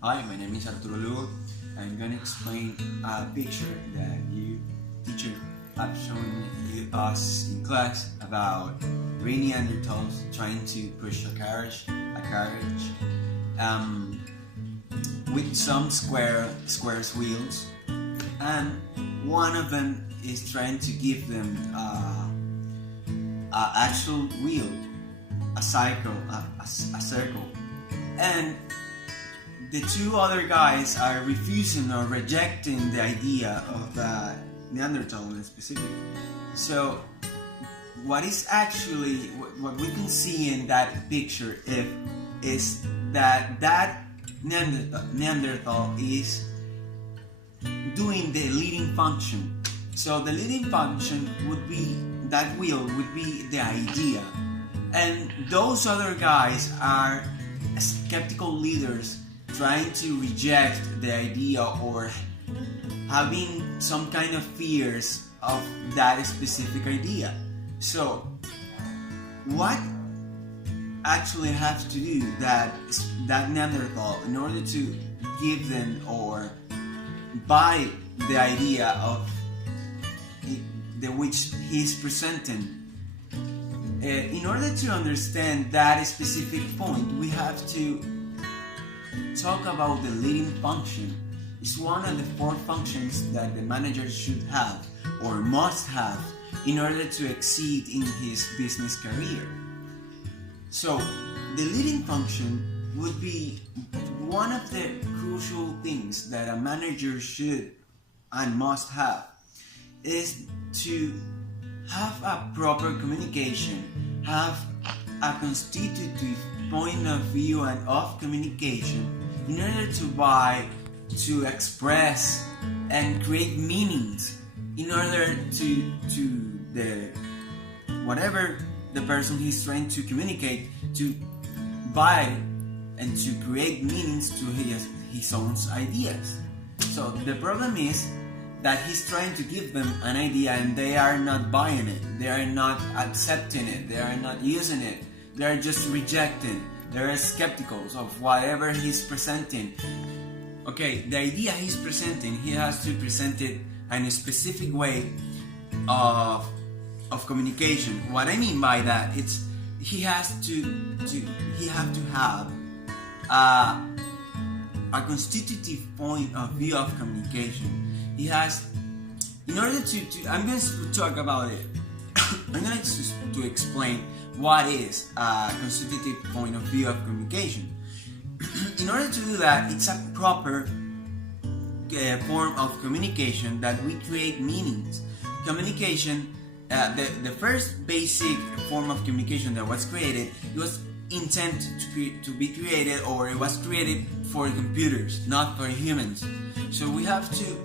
Hi, my name is Arturo Lugo. I'm going to explain a picture that teacher have shown us in class about three Neanderthals trying to push a carriage with some squares wheels, and one of them is trying to give them a actual wheel, a circle, and the two other guys are refusing or rejecting the idea of the Neanderthal in specific. So, what is actually what we can see in that picture is that Neanderthal is doing the leading function. So the leading function would be that wheel would be the idea, and those other guys are skeptical leaders trying to reject the idea or having some kind of fears of that specific idea. So what actually has to do that Neanderthal in order to give them or buy the idea of the which he's presenting? In order to understand that specific point, we have to talk about the leading function. It's one of the four functions that the manager should have or must have in order to exceed in his business career. So the leading function would be one of the crucial things that a manager should and must have, is to have a proper communication, have a constitutive point of view and of communication in order to express and create meanings in order to the whatever the person he's trying to communicate to buy and to create meanings to his own ideas. So the problem is that he's trying to give them an idea and they are not buying it, they are not accepting it, they are not using it, they are just rejecting, they are skeptical of whatever he's presenting. Okay, the idea he's presenting, he has to present it in a specific way of communication. What I mean by that, it's he has to have a constitutive point of view of communication. He has, in order to I'm going to talk about it. I'm going to explain what is a constitutive point of view of communication. In order to do that, it's a proper form of communication that we create meanings. Communication, the first basic form of communication that was created, it was intended to be created, or it was created for computers, not for humans. So we have to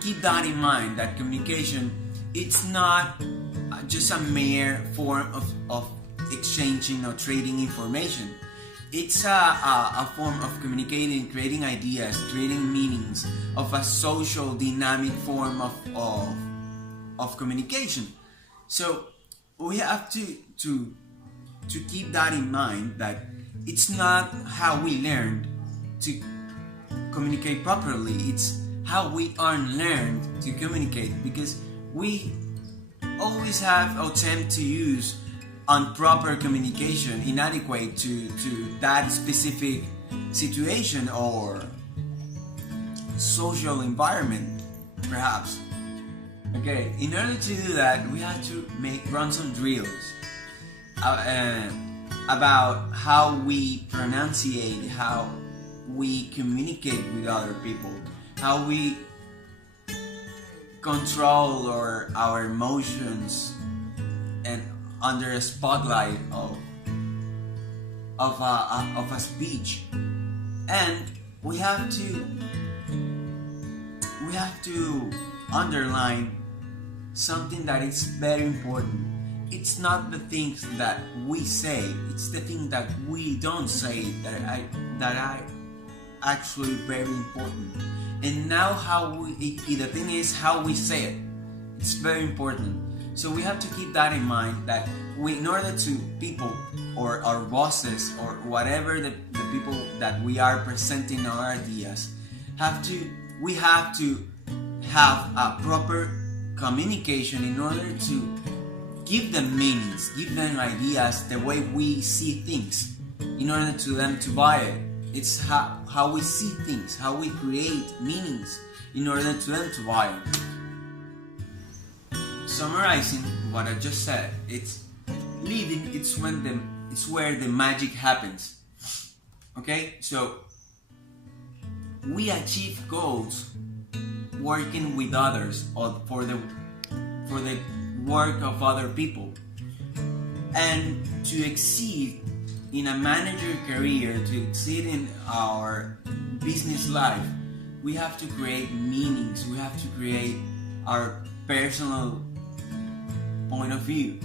keep that in mind, that communication, it's not just a mere form of exchanging or trading information. It's a form of communicating, creating ideas, creating meanings, of a social dynamic form of communication. So we have to keep that in mind, that it's not how we learned to communicate properly, it's how we unlearned to communicate, because we always have attempt to use improper communication, inadequate to that specific situation or social environment, perhaps. Okay, in order to do that, we have to run some drills about how we pronunciate, how we communicate with other people, how we control our emotions and under a spotlight of a speech. And we have to underline something that is very important. It's not the things that we say, it's the things that we don't say that are actually very important. And now the thing is how we say it. It's very important. So we have to keep that in mind, that in order to people or our bosses or whatever the people that we are presenting our ideas we have to have a proper communication in order to give them meanings, give them ideas the way we see things, in order to them to buy it. It's how we see things, how we create meanings in order to them to buy it. Summarizing what I just said, it's leading. It's where the magic happens. Okay, so we achieve goals working with others or for the work of other people, and to exceed in a manager career, to exceed in our business life, we have to create meanings. We have to create our personal point of view.